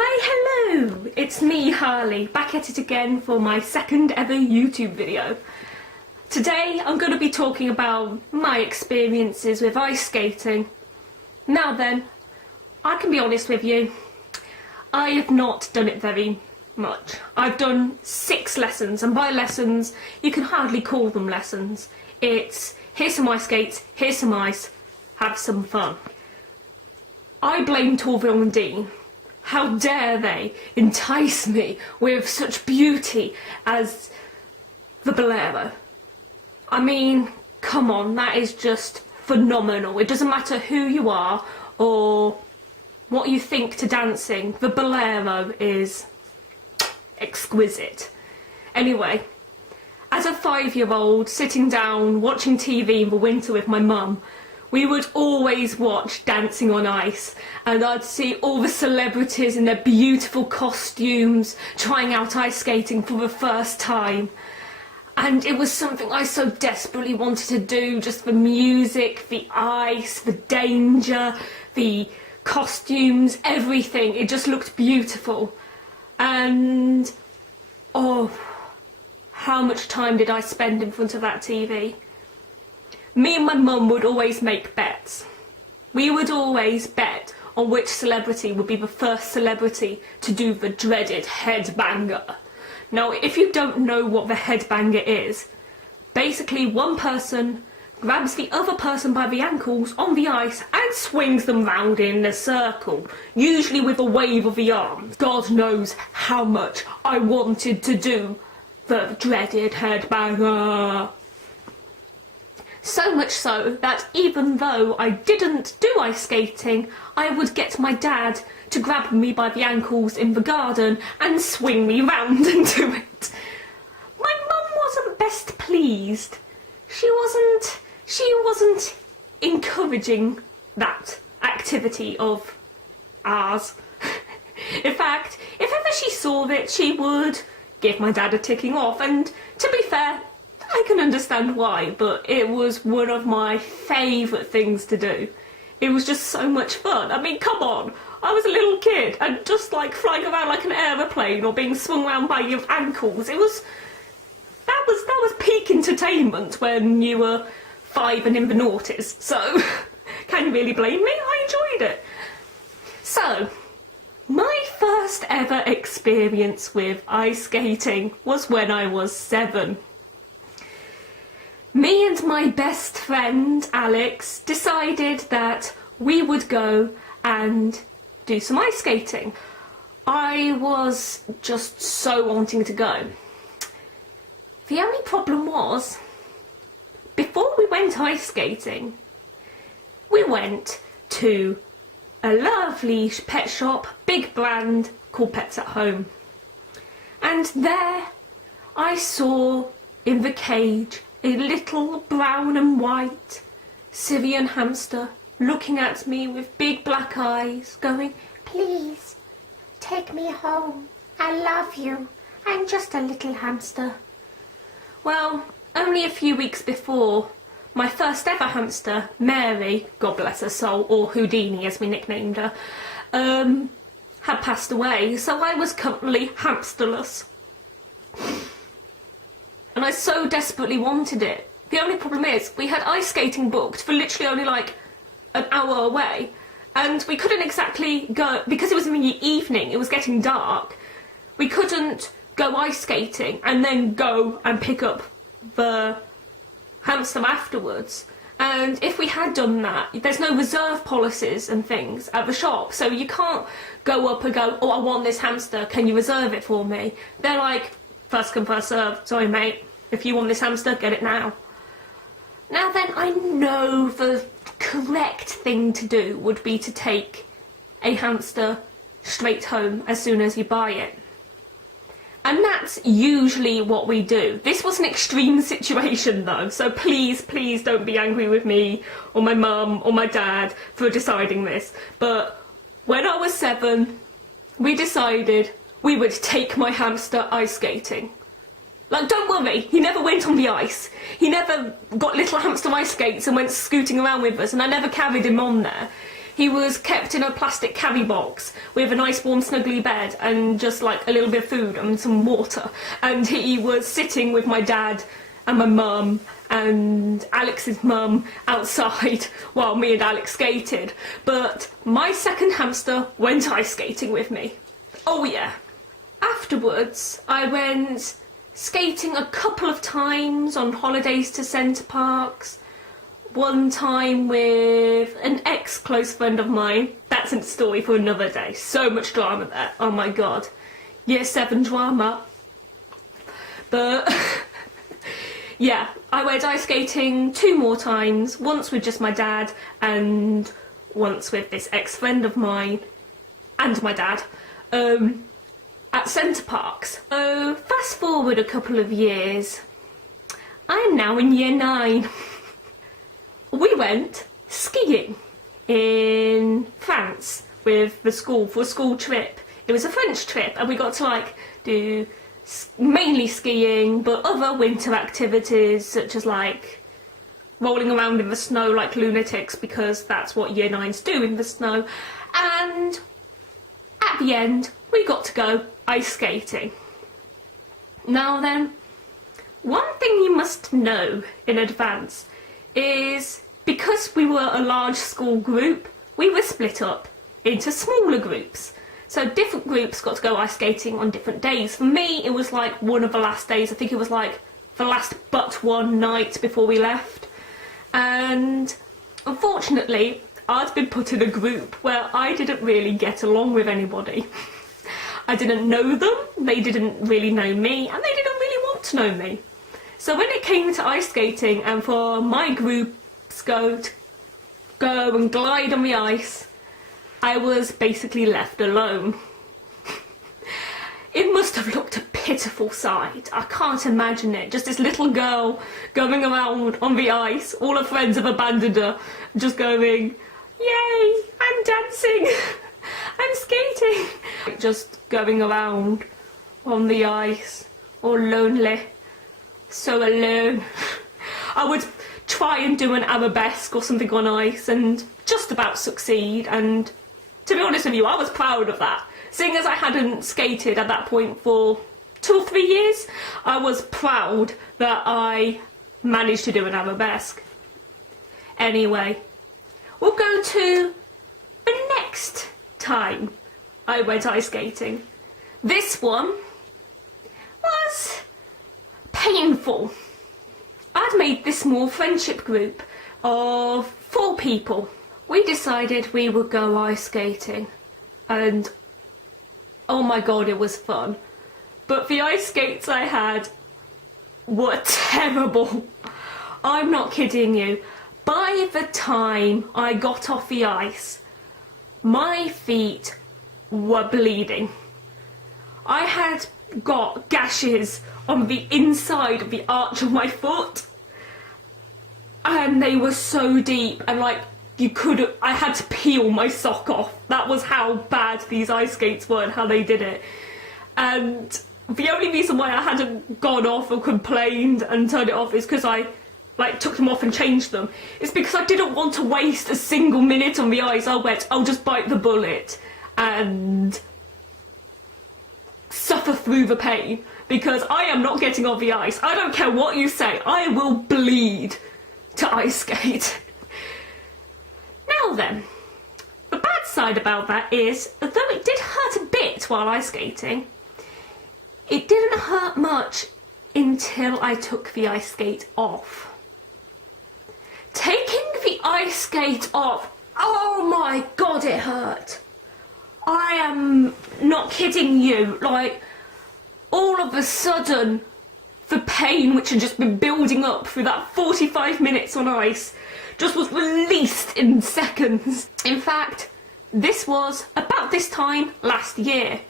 Why hello! It's me, Harley, back at it again for my second ever YouTube video. Today I'm going to be talking about my experiences with ice skating. Now then, I can be honest with you, I have not done it very much. I've done 6 lessons, and by lessons you can hardly call them lessons. It's here's some ice skates, here's some ice, have some fun. I blame Torville and Dean. How dare they entice me with such beauty as the Bolero. I mean, come on, that is just phenomenal. It doesn't matter who you are or what you think to dancing, the Bolero is exquisite. Anyway, as a 5-year-old sitting down watching TV in the winter with my mum, we would always watch Dancing on Ice, and I'd see all the celebrities in their beautiful costumes trying out ice skating for the first time. And it was something I so desperately wanted to do, just the music, the ice, the danger, the costumes, everything. It just looked beautiful. And oh, how much time did I spend in front of that TV? Me and my mum would always make bets. We would always bet on which celebrity would be the first celebrity to do the dreaded headbanger. Now, if you don't know what the headbanger is, basically one person grabs the other person by the ankles on the ice and swings them round in a circle, usually with a wave of the arms. God knows how much I wanted to do the dreaded headbanger. So much so that even though I didn't do ice skating, I would get my dad to grab me by the ankles in the garden and swing me round and do it. My mum wasn't best pleased. She wasn't encouraging that activity of ours. In fact, if ever she saw it, she would give my dad a ticking off, and to be fair, I can understand why, but it was one of my favourite things to do. It was just so much fun. I mean, come on, I was a little kid and just like flying around like an aeroplane or being swung around by your ankles. That was peak entertainment when you were 5 and in the noughties. So, can you really blame me? I enjoyed it. So, my first ever experience with ice skating was when I was 7. Me and my best friend Alex decided that we would go and do some ice skating. I was just so wanting to go. The only problem was, before we went ice skating, we went to a lovely pet shop, big brand, called Pets at Home. And there I saw in the cage a little brown and white Syrian hamster looking at me with big black eyes, going, "Please, take me home. I love you. I'm just a little hamster." Well, only a few weeks before, my first ever hamster, Mary, God bless her soul, or Houdini as we nicknamed her, had passed away, so I was currently hamsterless. And I so desperately wanted it. The only problem is, we had ice skating booked for literally only like an hour away, and we couldn't exactly go, because it was in the evening, it was getting dark, we couldn't go ice skating and then go and pick up the hamster afterwards. And if we had done that, there's no reserve policies and things at the shop, so you can't go up and go, "Oh, I want this hamster, can you reserve it for me?" They're like, first come, first serve. Sorry, mate. If you want this hamster, get it now. Now then, I know the correct thing to do would be to take a hamster straight home as soon as you buy it. And that's usually what we do. This was an extreme situation though, so please, please don't be angry with me or my mum or my dad for deciding this. But when I was 7, we decided we would take my hamster ice skating. Like, don't worry, he never went on the ice. He never got little hamster ice skates and went scooting around with us, and I never carried him on there. He was kept in a plastic cabby box with a nice warm snuggly bed and just like a little bit of food and some water. And he was sitting with my dad and my mum and Alex's mum outside while me and Alex skated. But my second hamster went ice skating with me. Oh yeah. Afterwards, I went skating a couple of times on holidays to centre parks. One time with an ex-close friend of mine. That's a story for another day. So much drama there. Oh my god. Year 7 drama. But yeah, I went ice skating 2 more times. Once with just my dad and once with this ex-friend of mine and my dad at centre parks. So fast forward a couple of years. I am now in year 9. We went skiing in France with the school for a school trip. It was a French trip and we got to like do mainly skiing but other winter activities such as like rolling around in the snow like lunatics because that's what year 9s do in the snow. And at the end we got to go ice skating. Now then, one thing you must know in advance is because we were a large school group, we were split up into smaller groups. So different groups got to go ice skating on different days. For me, it was like one of the last days. I think it was like the last but one night before we left. And unfortunately, I'd been put in a group where I didn't really get along with anybody. I didn't know them, they didn't really know me, and they didn't really want to know me. So when it came to ice skating and for my groups to go and glide on the ice, I was basically left alone. It must have looked a pitiful sight. I can't imagine it. Just this little girl going around on the ice, all her friends have abandoned her, just going, yay, I'm dancing, I'm skating. Just going around on the ice, all lonely. So alone. I would try and do an arabesque or something on ice and just about succeed, and to be honest with you, I was proud of that. Seeing as I hadn't skated at that point for 2 or 3 years, I was proud that I managed to do an arabesque. Anyway, we'll go to the next time I went ice skating. This one was painful. I'd made this small friendship group of 4 people. We decided we would go ice skating and oh my god, it was fun. But the ice skates I had were terrible. I'm not kidding you. By the time I got off the ice, my feet were bleeding. I had got gashes on the inside of the arch of my foot and they were so deep and like I had to peel my sock off. That was how bad these ice skates were and how they did it. And the only reason why I hadn't gone off or complained and turned it off is because I took them off and changed them. It's because I didn't want to waste a single minute on the ice. I'll just bite the bullet and suffer through the pain because I am not getting off the ice. I don't care what you say, I will bleed to ice skate. Now then, the bad side about that is, although it did hurt a bit while ice skating, it didn't hurt much until I took the ice skate off. Taking the ice skate off, oh my god, it hurt. I am not kidding you, like, all of a sudden, the pain which had just been building up through that 45 minutes on ice just was released in seconds. In fact, this was about this time last year.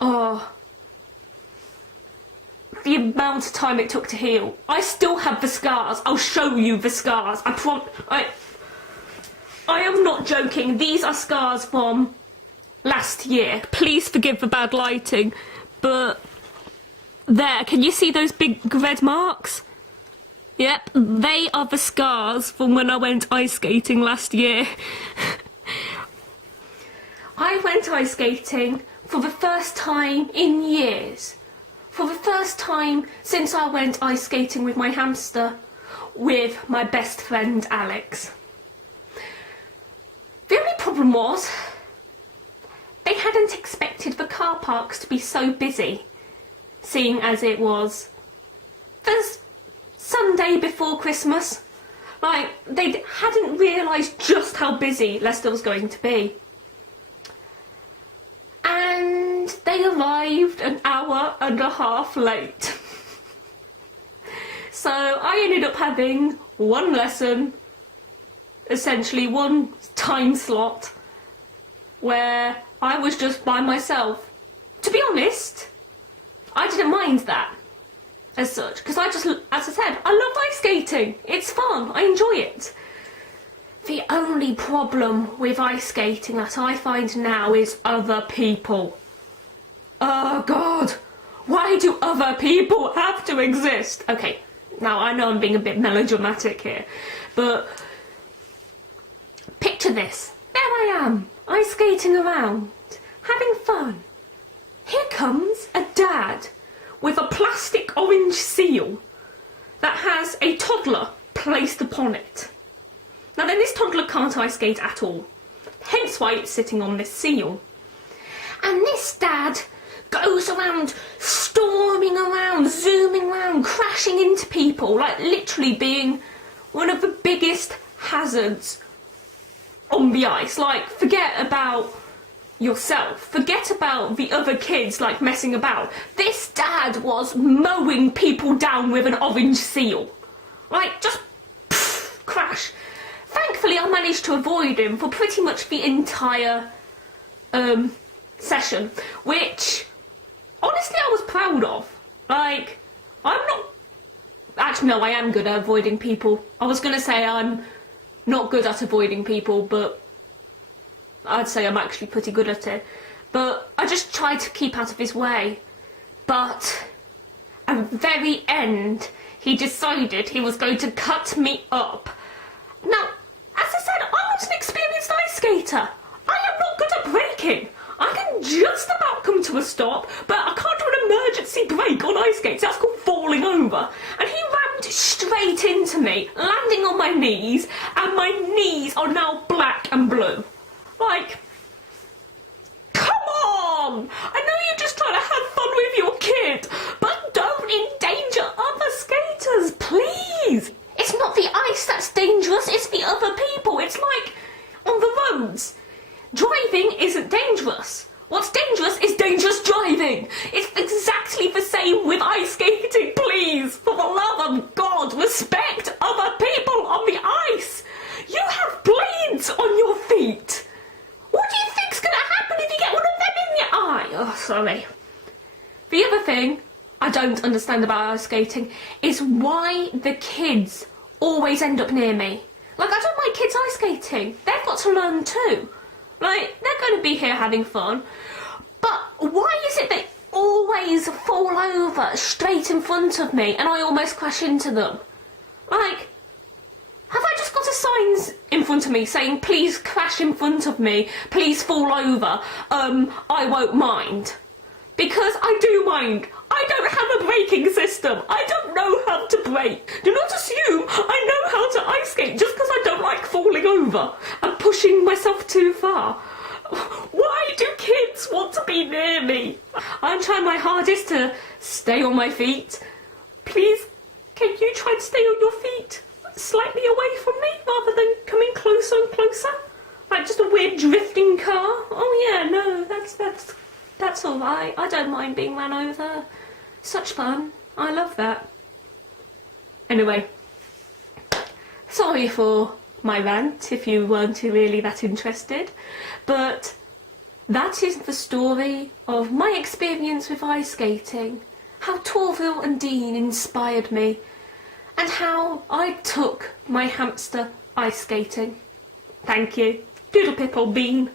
Oh, the amount of time it took to heal. I still have the scars. I'll show you the scars. I am not joking. These are scars from last year. Please forgive the bad lighting, but there, can you see those big red marks? Yep, they are the scars from when I went ice skating last year. I went ice skating for the first time in years. For the first time since I went ice skating with my hamster, with my best friend Alex. The only problem was, they hadn't expected the car parks to be so busy, seeing as it was the Sunday before Christmas. Like, they hadn't realised just how busy Leicester was going to be. And they arrived an hour and a half late. So I ended up having one lesson, essentially one time slot, where I was just by myself. To be honest, I didn't mind that as such, because as I said, I love ice skating. It's fun, I enjoy it. The only problem with ice skating that I find now is other people. Oh God, why do other people have to exist? Okay, now I know I'm being a bit melodramatic here, but picture this. There I am, ice skating around, having fun. Here comes a dad with a plastic orange seal that has a toddler placed upon it. Now then, this toddler can't ice skate at all, hence why it's sitting on this seal. And this dad goes around, storming around, zooming around, crashing into people, like literally being one of the biggest hazards on the ice. Like, forget about yourself, forget about the other kids like messing about. This dad was mowing people down with an orange seal. Like, just crash. Thankfully, I managed to avoid him for pretty much the entire session, which honestly I was proud of. Like, I'm not... Actually, no, I am good at avoiding people. I was going to say I'm not good at avoiding people, but I'd say I'm actually pretty good at it. But I just tried to keep out of his way. But at the very end, he decided he was going to cut me up. Now, as I said, I'm not an experienced ice skater. I am not good at braking. I can just about come to a stop, but I can't do an emergency brake on ice skates. That's called falling over. And he rammed straight into me, landing on my knees, and my knees are now black and blue. Like, come on! I know you're just trying to have fun with your kid, but don't endanger other skaters, please! It's not the ice that's dangerous, it's the other people. It's like on the roads. Driving isn't dangerous. What's dangerous is dangerous driving. It's exactly the same with ice skating, please. For the love of God, respect other people on the ice. You have blades on your feet. What do you think's going to happen if you get one of them in your eye? Oh, sorry. The other thing I don't understand about ice skating is why the kids always end up near me. Like, I don't mind kids ice skating. They've got to learn too. Like, they're going to be here having fun. But why is it they always fall over straight in front of me and I almost crash into them? Like, have I just got a sign in front of me saying, please crash in front of me, please fall over, I won't mind? Because I do mind. I don't have a braking system. I don't know how to brake. Do not assume I know how to ice skate just because I don't like falling over and pushing myself too far. Why do kids want to be near me? I'm trying my hardest to stay on my feet. Please, can you try and stay on your feet slightly away from me rather than coming closer and closer? Like just a weird drifting car? Oh yeah, no, that's alright. I don't mind being ran over. Such fun. I love that. Anyway, sorry for my rant if you weren't really that interested, but that is the story of my experience with ice skating, how Torville and Dean inspired me, and how I took my hamster ice skating. Thank you. Doodle pip old bean.